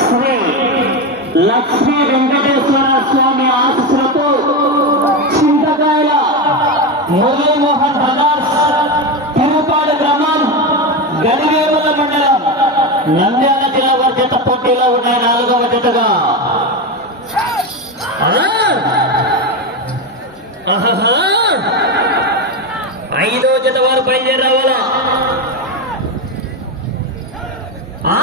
శ్రీ లక్ష్మీ వెంకటేశ్వర స్వామి ఆశీస్సులతో చింతకాయల మురళీమోహన్ బ్రదర్స్ తిరుపాడు గ్రామం గడివేముల మండలం నంద్యాల జిల్లా వారి జత పోటీలో ఉన్నాయి నాలుగవ జతగా ఐదో జత వారు బయలుదేరి రావాలా ఆ!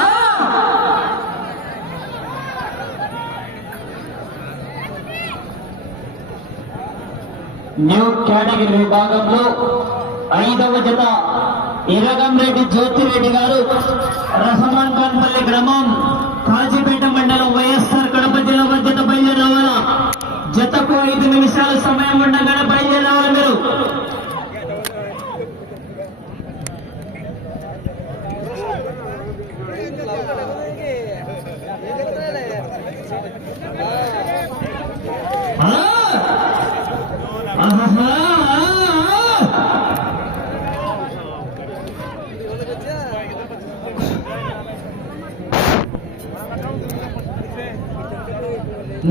న్యూ కేటగిరీ విభాగంలో ఐదవ జత ఇరగంరెడ్డి జ్యోతిరెడ్డి గారు. రహమాన్ ఖాన్పల్లి గ్రామం కాజీపేట మండలం వైఎస్ఆర్ కడప జిల్లా జత బయలుదేరి జతకు ఐదు నిమిషాల సమయం ఉండగా బయలుదేరవాలి మీరు ఆ! ఆహాహా!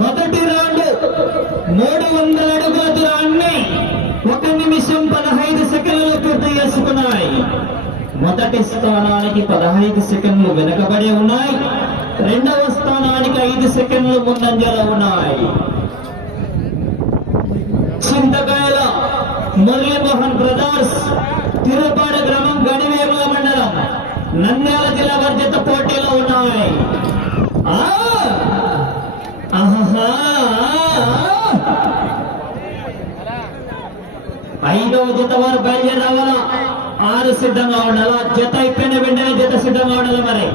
మొదటి రౌండ్ మూడు వందల అడుగుల దూరాన్ని ఒక నిమిషం పదహైదు సెకండ్లు పూర్తి చేసుకున్నాయి. మొదటి స్థానానికి పదహైదు సెకండ్లు వెనుకబడి ఉన్నాయి. రెండవ స్థానానికి ఐదు సెకండ్లు ముందంజలో ఉన్నాయి. చింతకాయల మురళీమోహన్ బ్రదర్స్ తిరుపాడు గ్రామం గడివేముల మండలం నంద్యాల జిల్లా వర్ధిత పోటీలో ఉన్నాయి. ఐదవ జత వారు బయలుదేరి రావాలా? ఆరు సిద్ధంగా ఉండాలా? జత అయిపోయిన వెంటనే జత సిద్ధంగా ఉండాలి మరి?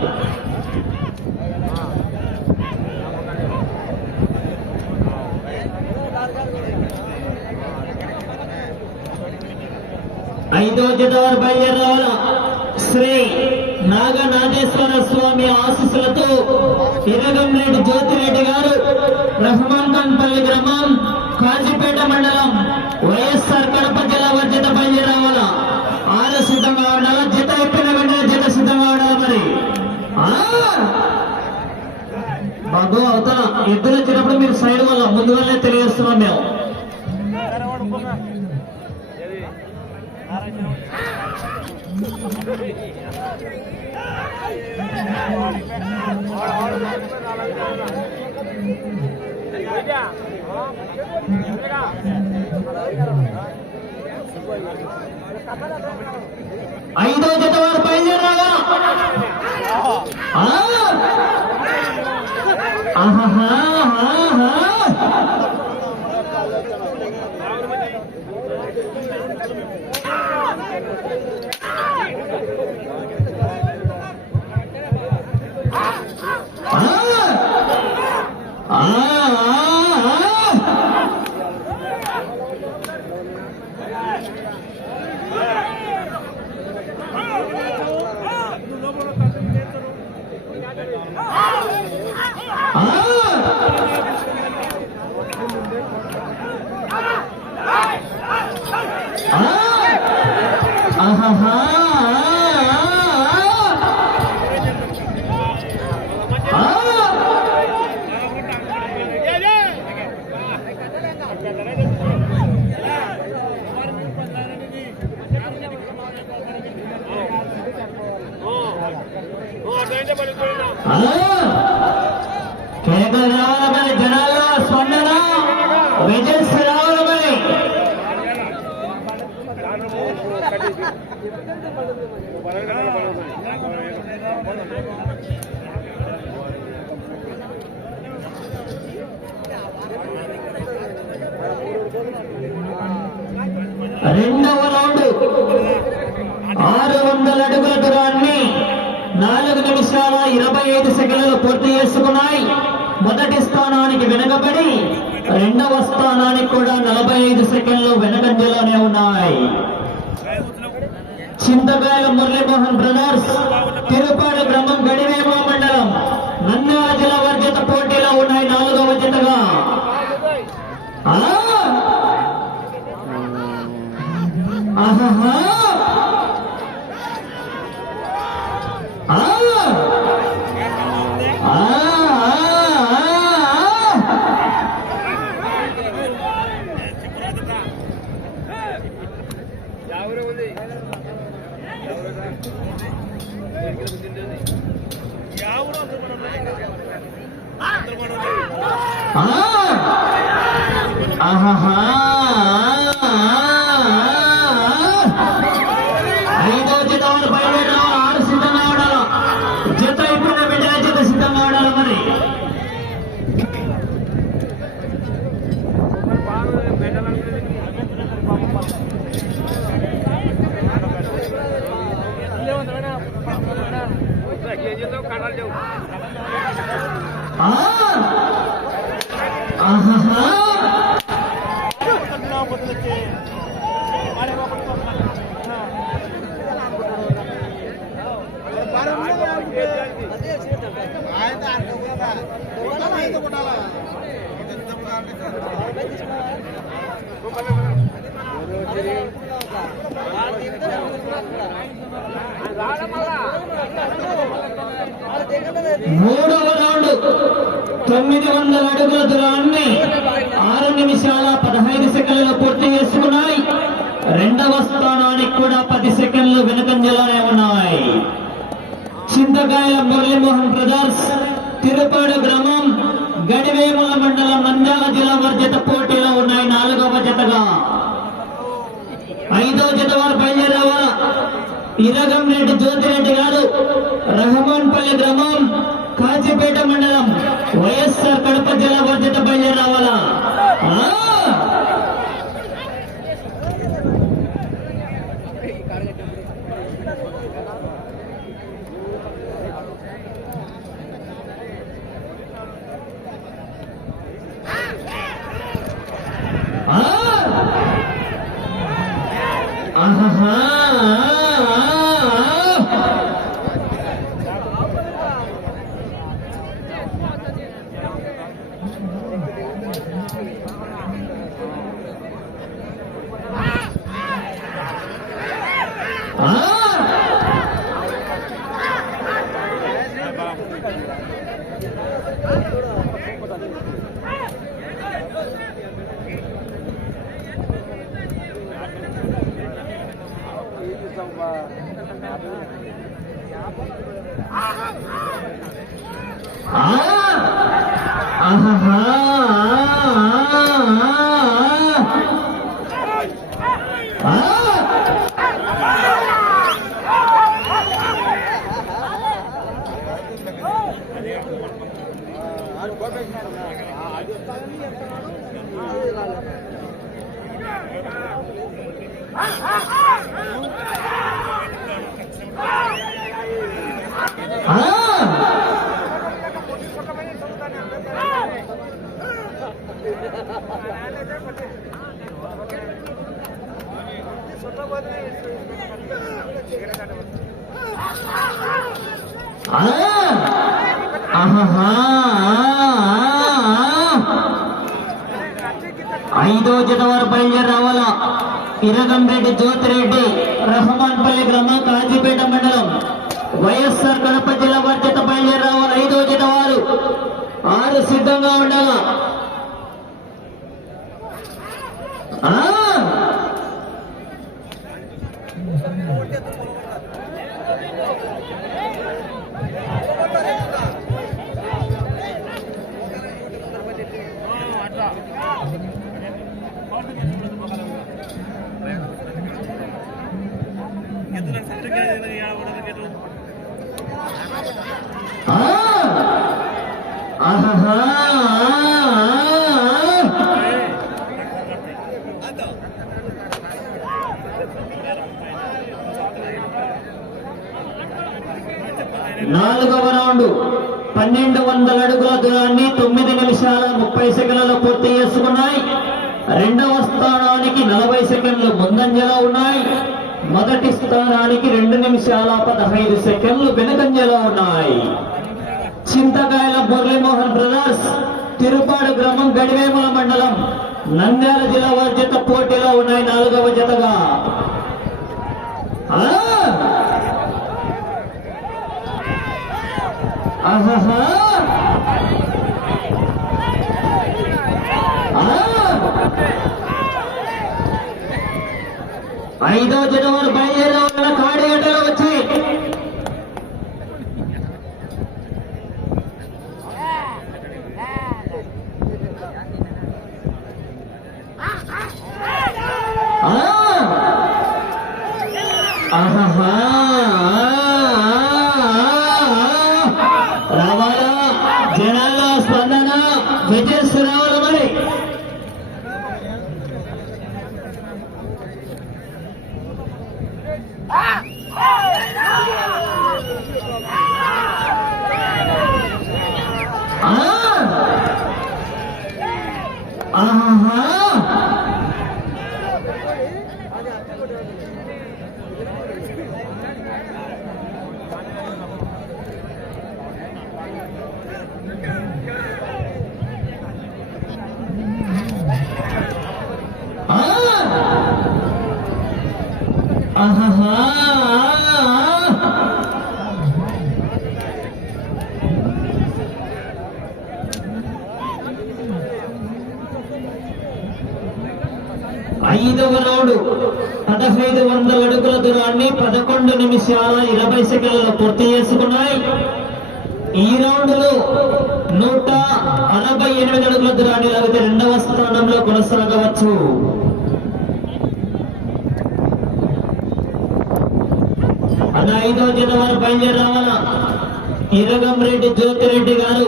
ఐదో జత వారు శ్రీ నాగనాథేశ్వర స్వామి ఆశీస్సులతో ఇరగంరెడ్డి జ్యోతిరెడ్డి గారు రహమాన్ ఖాన్ పల్లి గ్రామం కాజీపేట మండలం వైఎస్ఆర్ కడప జిల్లా వర్జిత జత బయలుదేరి ఆరు సిద్ధంగా ఉండాలా జత ఎప్పిన వెంటనే జత సిద్ధంగా ఉండాలి మరి. బాబు అవతల ఎద్దులు వచ్చినప్పుడు మీరు సైడ్ వల్ల ముందు వల్లే తెలియజేస్తున్నాం మేము. ఐదో జత వారు బయలుదేరాగా Ah! రావాలి మరి జనాల్లో స్పందన. విజయస్ రావాలని రెండవ రౌండ్. ఆరు వందల అడుగుల దూరాన్ని నాలుగు నిమిషాల ఇరవై ఐదు సెకండ్లు పూర్తి చేసుకున్నాయి. మొదటి స్థానానికి వెనకబడి రెండవ స్థానానికి కూడా నలభై ఐదు సెకండ్లు వెనకంజలోనే ఉన్నాయి. చింతకాయల మురళీమోహన్ బ్రదర్స్ తిరుపాడు గ్రామం గడివేమ మండలం నంద్యాల జిల్లా వర్జిత పోటీలో ఉన్నాయి నాలుగవ జతగా. ఆహా ఆహా ఆ! తొమ్మిది వందల అడుగుల దూరాన్ని ఆరు నిమిషాల పదహైదు సెకండ్లు పూర్తి చేసుకున్నాయి. రెండవ స్థానానికి కూడా పది సెకండ్లు వెనుకంజలోనే ఉన్నాయి. చింతకాయల మురళీమోహన్ బ్రదర్స్ తిరుపాడు గ్రామం గడివేముల మండలం నంద్యాల జిల్లా వారి జత పోటీలో ఉన్నాయి నాలుగవ జతగా. ఐదవ జత వారు బయలుదేరావాలా ఇరగం రెడ్డి జ్యోతిరెడ్డి గారు రహమాన్పల్లి గ్రామం కాజీపేట మండలం వైఎస్ఆర్ కడప జిల్లా వారి జత బయలుదేరావాలా ఆ! ఆ! ఆహాహా! ఆ! ఆ! ఆహాహా! ఆ! ఆ! ఆ! ఆహాహా! ఐదో జత వారు బయలుదేరి రావాలా ఇరగంరెడ్డి జ్యోతిరెడ్డి రహమాన్పల్లి గ్రామం కాజీపేట మండలం. వైఎస్ఆర్ కడప జిల్లా వారి జత బయలుదేరి రావాలి ఐదో జత వారు. ఆరు సిద్ధంగా ఉండాలా? నాలుగవ రౌండ్ పన్నెండు వందల అడుగుల దూరాన్ని తొమ్మిది నిమిషాల ముప్పై సెకండ్లలో పూర్తి చేసుకున్నాయి. రెండవ స్థానానికి నలభై సెకండ్లు ముందంజలో ఉన్నాయి. మొదటి స్థానానికి రెండు నిమిషాల పదహైదు సెకండ్లు వెనుకంజలో ఉన్నాయి. చింతకాయల మురళీమోహన్ బ్రదర్స్ తిరుపాడు గ్రామం గడివేముల మండలం నంద్యాల జిల్లా వారి జత పోటీలో ఉన్నాయి నాలుగవ జతగా. ఆ! ఐదో జనవరి బయలుదేరే కాడి గంటలు Yes, sir. ఐదవ నాడు పదహైదు వందల అడుగుల దూరాన్ని పదకొండు నిమిషాల ఇరవై సెకండ్లలో పూర్తి చేసుకున్నాయి. ఈ రౌండ్లో నూట అరవై ఎనిమిది అడుగుల దూరాన్ని లాగితే రెండవ స్థానంలో కొనసాగవచ్చు. అన్న ఐదో జనవరి బయలుదేరి రావాలా ఇరగం రెడ్డి జ్యోతిరెడ్డి గారు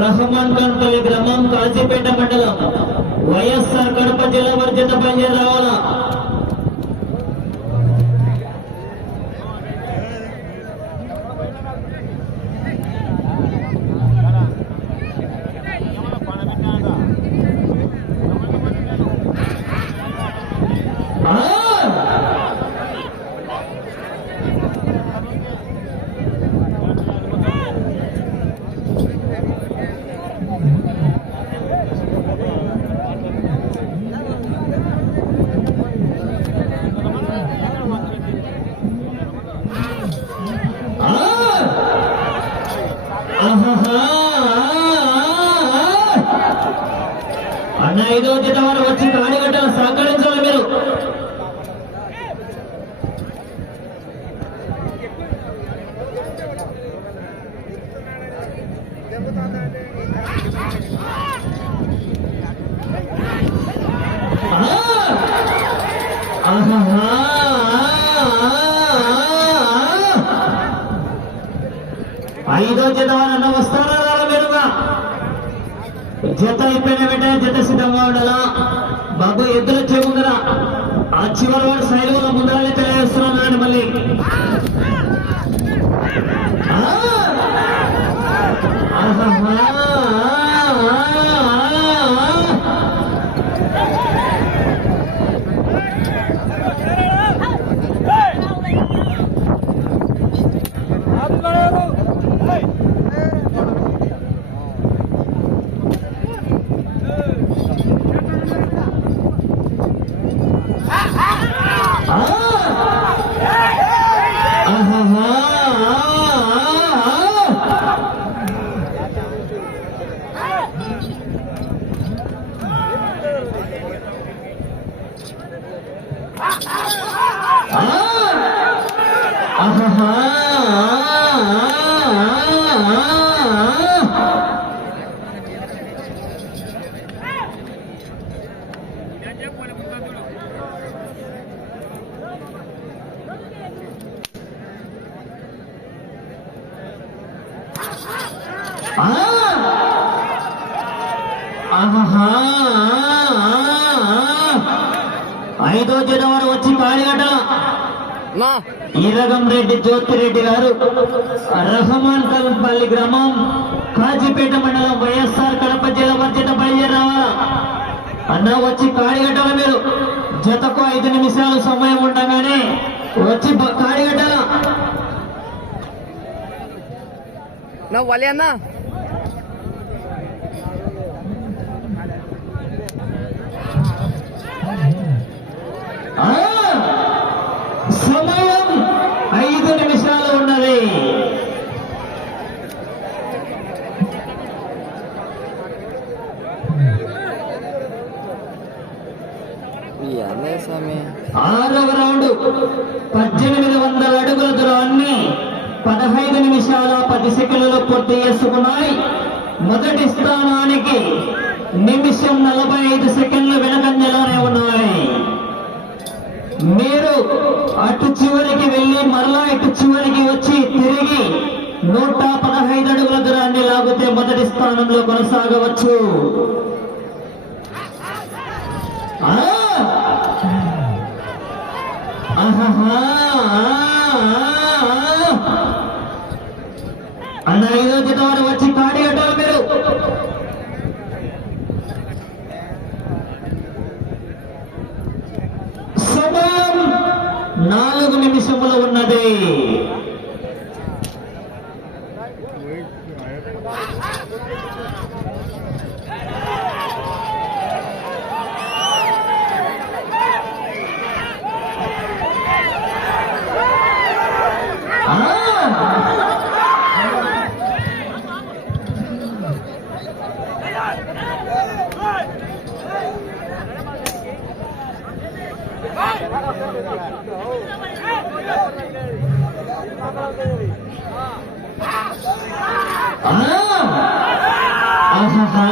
రహమాన్ ఖాన్ పల్లి గ్రామం కాజీపేట మండలం. వైఎస్ఆర్ కడప జిల్లా పరిషత్ బయలుదేరి రావాలా ఆ! ఆ! ఆహాహా! అన్న ఐదో జత వారు వచ్చి కాడిగట్టలు సహకరించాలి మీరు ఆ! ఆహాహా! ఐదో జత వారన్న వస్తారా రారా మీరుగా జత అయిపోయిన వెంటనే జత సిద్ధంగా ఉండాలా బాబు ఎద్దులు వచ్చే ముందర. ఆ చివరి వాడు సైలు ముందరాలే ఆ! ఆహాహా! ఆ! ఆహాహా! ఐదో జనవరి వచ్చి కాళీగడ్డల నా ఈరగం రెడ్డి జ్యోతిరెడ్డి గారు రహమాన్ కల్పల్లి గ్రామం కాజీపేట మండలం వైఎస్ఆర్ కడప జిల్లా వర్జిత బయలుదేరి రావాలా? అన్న వచ్చి కాడిగడ్డల మీరు? జతకు ఐదు నిమిషాలు సమయం ఉండగానే వచ్చి నా వలి అన్న. ఆ! సమయం ఐదు నిమిషాలు ఉన్నది అనే సమయం ఆరవ రౌండ్ పద్దెనిమిది వందల అడుగుల దూరాన్ని పదహైదు నిమిషాల పది సెకండ్లలో పూర్తి చేసుకున్నాయి. మొదటి స్థానానికి నిమిషం నలభై ఐదు సెకండ్లు వెనకంజలోనే ఉన్నాయి. మీరు అటు చివరికి వెళ్ళి మరలా ఇటు చివరికి వచ్చి తిరిగి నూట పదహైదు అడుగుల దూరాన్ని లాగితే మొదటి స్థానంలో కొనసాగవచ్చు. ఆ! ఆహాహా! అన్న ఐదో జత వారు వచ్చి కాడి కట్టాలి మీరు సమయం నాలుగు నిమిషములు ఉన్నది ఆ! ఆ! ఆహాహా!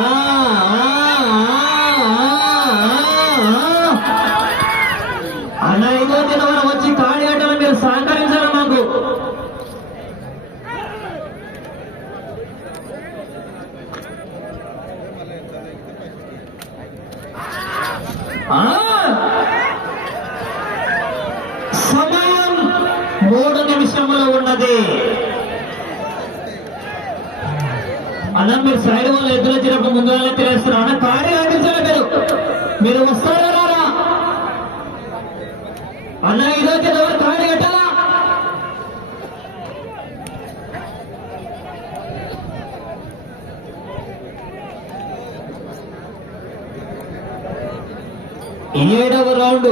అన్న ఐదో దినవరం వచ్చి కాడి ఆటలు మీరు సహకరించాలి మాకు ఆ! సమయం మూడు నిమిషములు ఉన్నది అన్న మీరు సైడ్ వాళ్ళు ఎదురు వచ్చినప్పుడు ముందుగానే తెలియస్తున్నారు అన్న కాడి ఆడించాలి మీరు మీరు వస్తారా రారా? అన్న ఐదో దినవరం కాడి కట్టాలా ఏడవ రౌండ్.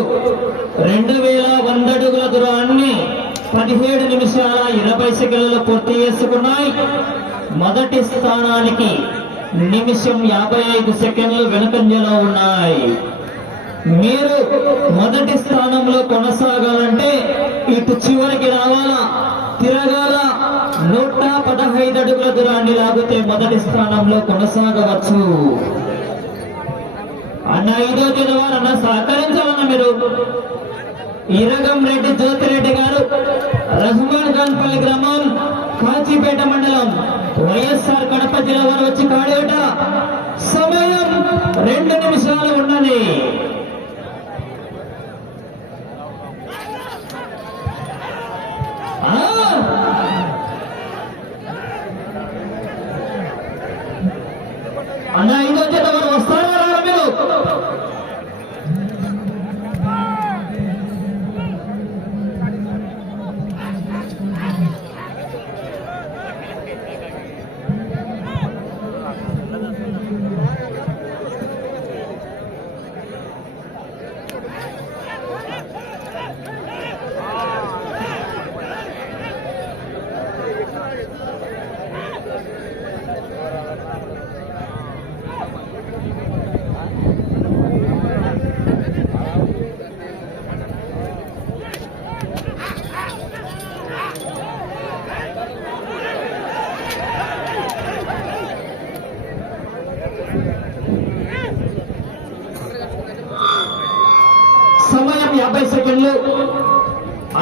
రెండు వేల వంద అడుగుల దూరాన్ని పదిహేడు నిమిషాల ఇరవై సెకండ్లలో పూర్తి చేసుకున్నాయి. మొదటి స్థానానికి నిమిషం యాభై ఐదు సెకండ్లు వెనుకంజలో ఉన్నాయి. మీరు మొదటి స్థానంలో కొనసాగాలంటే ఇటు చివరికి రావాలా? తిరగాల? నూట పదహైదు అడుగుల దూరాన్ని లాగితే మొదటి స్థానంలో కొనసాగవచ్చు. ఐదో దినవారు అన్న సహకరించాలన్న మీరు. ఇరగం రెడ్డి జ్యోతిరెడ్డి గారు రహమాన్ ఖాన్పల్లి గ్రామం కాచిపేట మండలం వైఎస్ఆర్ కడప జిల్లా వారు వచ్చి కాడేట. సమయం రెండు నిమిషాలు ఉన్నది.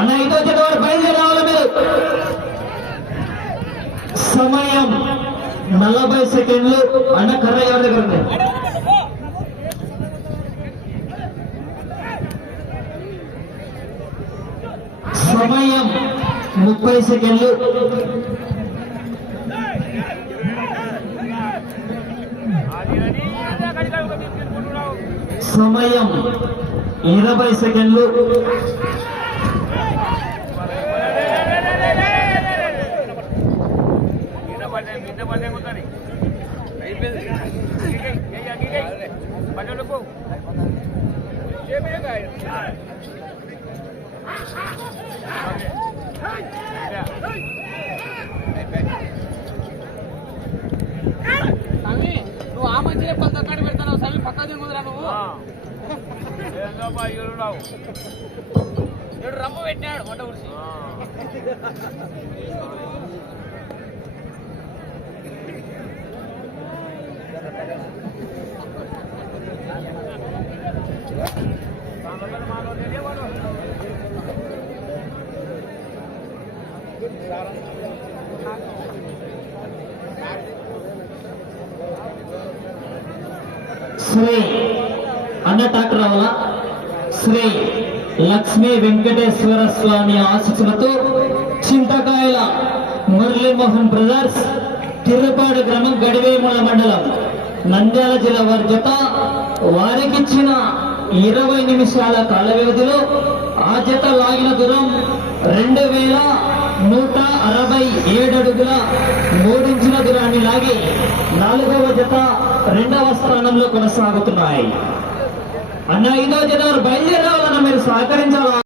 అన్న ఐదో వచ్చేటవారు బయలుదేరావాలి మీరు. సమయం నలభై సెకండ్లు. అన్న కర్ర ఎవరి దగ్గర ఉంది? సమయం ముప్పై సెకండ్లు. సమయం ఇరవై సెకండ్లు. స్వామి నువ్వు ఆ మంచిగా కొంత కాడి పెడతావు స్వామి పక్క తిరుగుదురా నువ్వు రమ్మ పెట్టినాడు మొట్ట కురిసి శ్రీ అన్న టాక్టర్ రావాలా? శ్రీ లక్ష్మీ వెంకటేశ్వర స్వామి ఆశీస్సులతో చింతకాయల మురళీమోహన్ బ్రదర్స్ తిరుపాడు గ్రామం గడివేముల మండలం. నంద్యాల జిల్లా వారి జత వారికిచ్చిన ఇరవై నిమిషాల కాల వ్యవధిలో ఆ జత లాగిన దూరం రెండు వేల నూట అరవై ఏడు అడుగుల మూడించిన దూరాన్ని లాగి నాలుగవ జత రెండవ స్థానంలో కొనసాగుతున్నాయి. అన్న ఐదో జత బయలుదేరాలన్న మీరు సహకరించాలా?